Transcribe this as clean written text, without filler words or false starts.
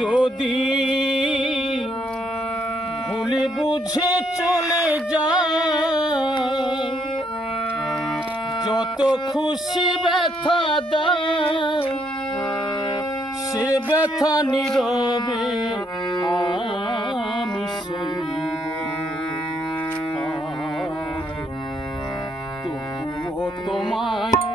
যদি ভুলে বুঝে চলে যায়, যত খুশি ব্যথা দাও সে ব্যথা নীরবে আমি সইব। তবুও তোমায়